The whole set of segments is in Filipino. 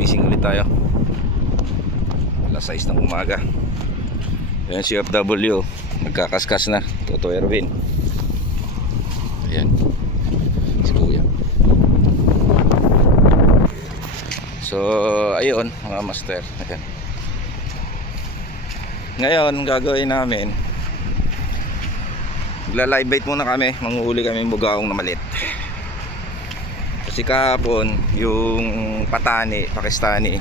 Fishing ulit tayo. Alas 6 ng umaga. Ayan si FW. Nagkakaskas na. Toto Erwin. Ayan. Si Kuya. So, ayun mga master. Ayan. Ngayon, gagawin namin, magla-live bait muna kami. Manguhuli kami ng bugaong na maliit. Kasi kahapon, yung patani, Pakistani,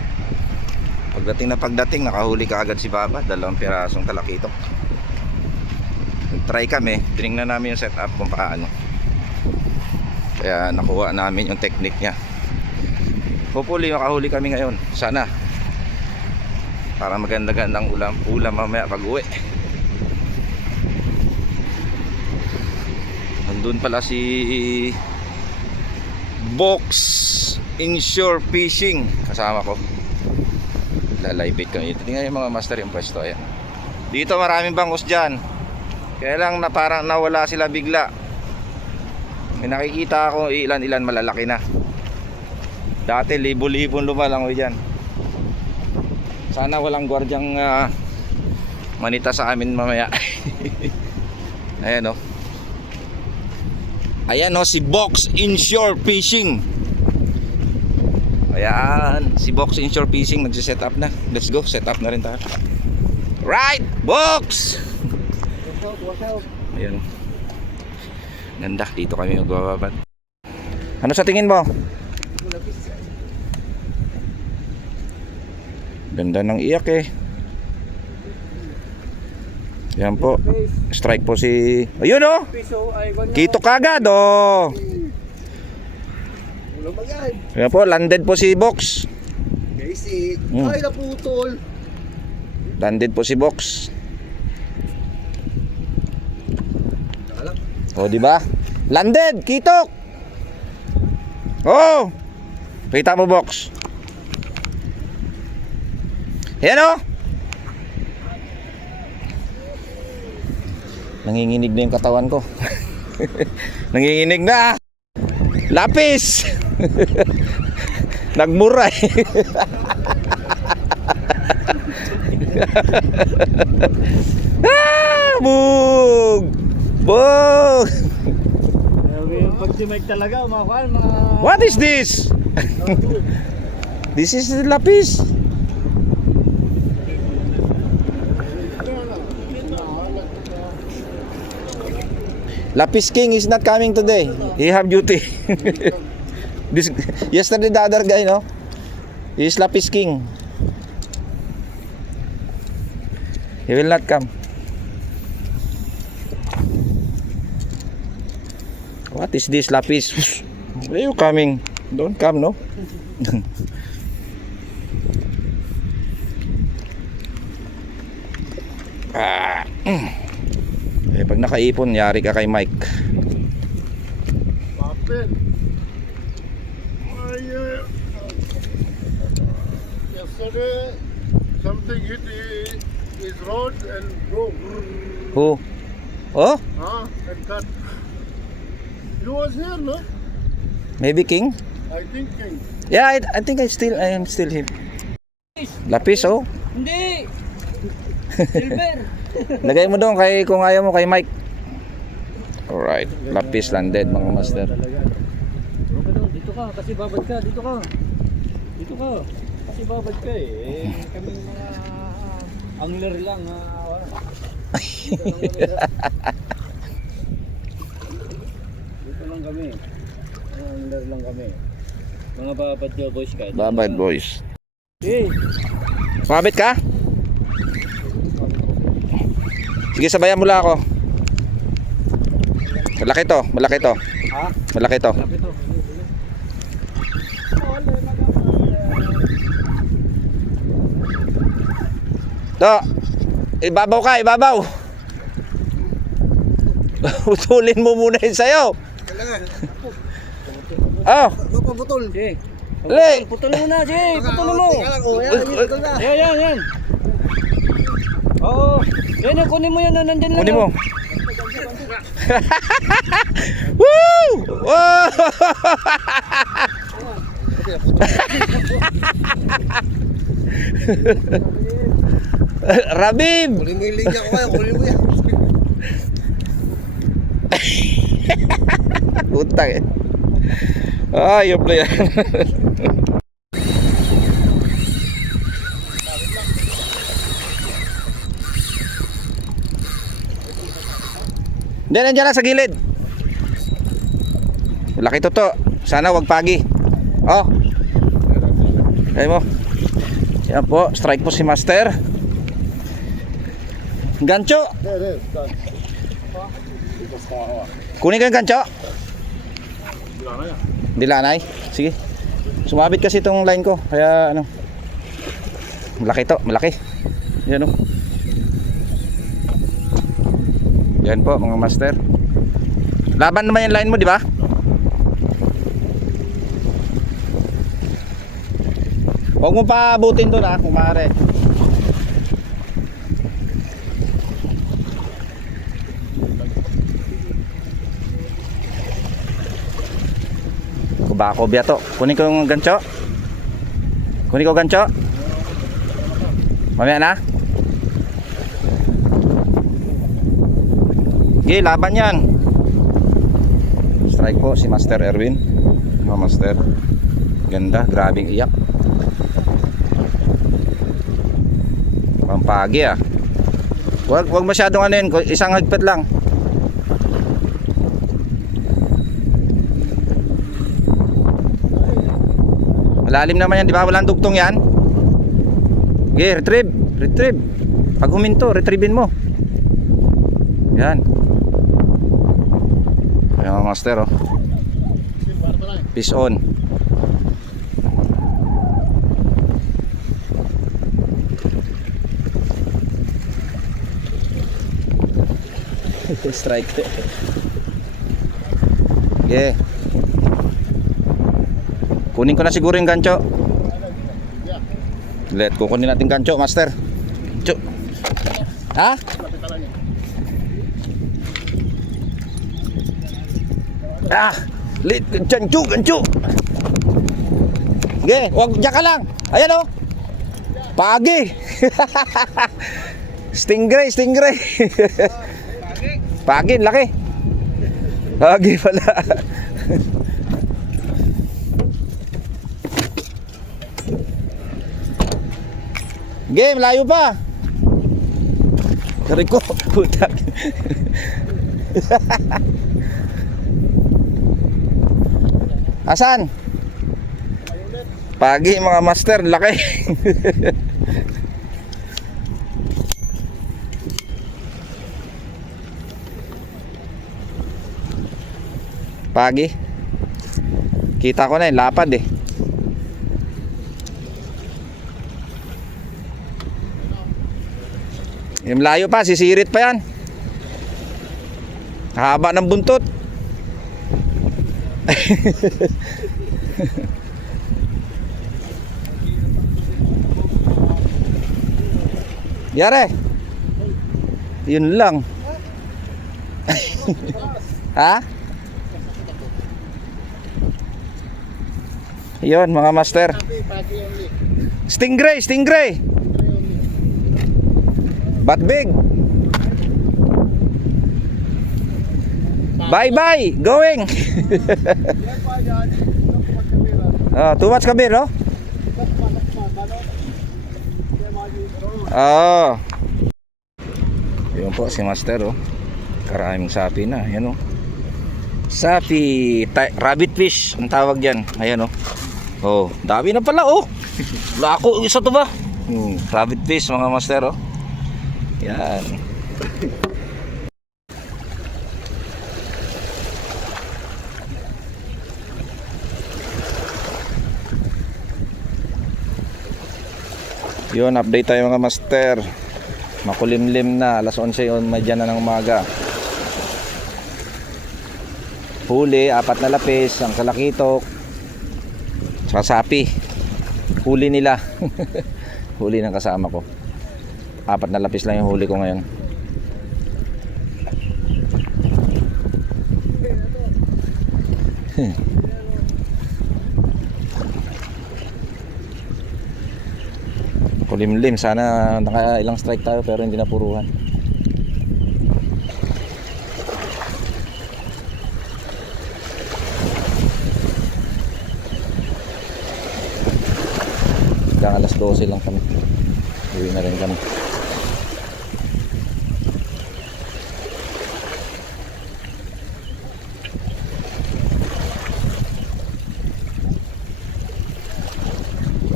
pagdating nakahuli ka agad si Baba. 2 pirasong talakitok. Nag-try kami, tinignan namin yung setup kung paano. Kaya nakuha namin yung technique niya. Hopefully makahuli kami ngayon. Sana. Para maganda-gandang ulam mamaya pag uwi. Nandun pala si Box Inshore Fishing kasama ko. Lalay-bait kami. Tingnan yung mga master yung pwesto. Ayan. Dito maraming bangus dyan. Kaya lang na parang nawala sila bigla. May nakikita ako ilan-ilan malalaki na. Dati libo-libong lumalangoy dyan. Sana walang gwardyang manita sa amin mamaya. Ayan o. Ayan o, si Box Inshore Fishing. Ayan, si Box Inshore Fishing nagsiset up na. Let's go, set up na rin tayo. Right, Box! Ayan. Ganda, dito kami magbababad. Ano sa tingin mo? Ganda ng iyak eh. Yan po. Strike po si... Ayun oh! Kito kagad oh! Yan po, landed po si Box. Ay, naputol. Landed po si Box. Oh, di ba? Landed, kitok. Oh! Kita mo Box. Yan oh! Nanginginig na yung katawan ko. Nanginginig na. Lapis. Nagmura eh. Bug! Bug! Pag si Mike talaga, umakuan, What is this? This is lapis. Lapis King is not coming today. He have duty. Yesterday the other guy, no? He is Lapis King. He will not come. What is this Lapis? Where are you coming? Don't come, no? Eh, pag nakaipon, yari ka kay Mike. Papel. Yesterday, something hit his rod and broke. Who? Oh? And cut. You was here, no? Maybe King? I think King. Yeah, I think I am still him. Lapis, oh? Hindi! Silver! Lagay mo doon kay kung ayaw mo kay Mike. Alright, lapis landed mga master. Dito ka, kasi babad ka, dito ka. Dito ka, kasi babad ka eh. Kami mga angler lang, wala. Dito lang kami. Angler lang kami. Mga babad yo boys ka. Babad boys. Eh, Mabit ka? Sige, sabayan mo lang ako. Malaki to, malaki to. ha? Malaki to. Lapit to. To. Ibabaw ka, ibabaw. Utulin mo muna yun sa'yo. Oh. Mapaputol. Sige. Le. Putol mo na, sige. Putol mo. Yan. Oo. Yan, kunin mo yan. Nandyan lang. Kunin mo. Woo! Wow! kaya puto. Rabib! Kunin mo yung linya ko kaya, kunin mo yan. Utang eh. Ayop na yan. Hindi, nandiyan lang sa gilid. Laki to. Sana wag pagi. Oh. Kaya mo. Yan po, strike po si Master. Gancho. Kunin ko yung gancho. Dilanay. Sige. Sumabit kasi itong line ko. Kaya ano. Malaki to, malaki. Yan o. Yan po mga master. Laban naman yung line mo, di ba? Huwag mo pa abutin doon ha, kung maaari. Kubako biya to. Kunin ko yung gancho. Kunin ko gancho. Mamaya na. Okay, laban yan. Strike po si Master Erwin. Mga master. Ganda, grabing iyak. Pampagi ah. Wag masyadong ano yun, isang hagpit lang. Malalim naman yan, di ba? Walang dugtong yan. Okay, retrieve. Pag huminto, retrievein mo. Yan. Ayan mga master oh. Fish on. Strike. Okay. Kunin ko na siguro yung gancho. Let kukunin natin gancho, master. Gancho. Ha? Ah, lit gancho. Okay, wag diyan ka lang. Ayan oh. Pagi. Stingray. Pagi, laki. Pagi pala. Game, layo pa. Kari ko, putak. Asan? Pagi mga master, laki. Pagi. Kita ko na yung lapad eh. Yung layo pa, sisirit pa yan. Haba ng buntot. Yare. Yun lang. Ha? Yun mga master. Stingray. But big. Bye. Going. Too much kabir, no? Yun po si master oh. Karaming sapi na, yan oh. Sapi, rabbit fish ang tawag diyan. Ayan oh. Oh, dami na pala oh. Lako isa to ba? Rabbit fish mga master oh. Yan. Yun, update tayo mga master. Makulimlim na, alas 11:30 na ng umaga. Huli, 4 na lapis, ang kalakitok, saka sapi. Huli nila. Huli ng kasama ko. 4 na lapis lang yung huli ko ngayon. Makulimlim. Sana naka ilang strike tayo pero hindi napuruhan. Hanggang alas 12 lang kami. Uwi na rin kami.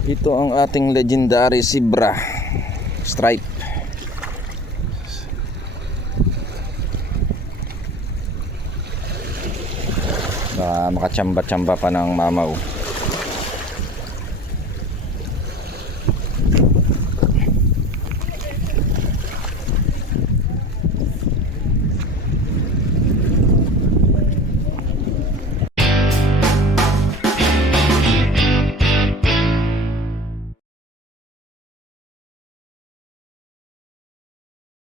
Ito ang ating legendary Zebra Stripe. Baka makachamba-chamba pa ng mamaw.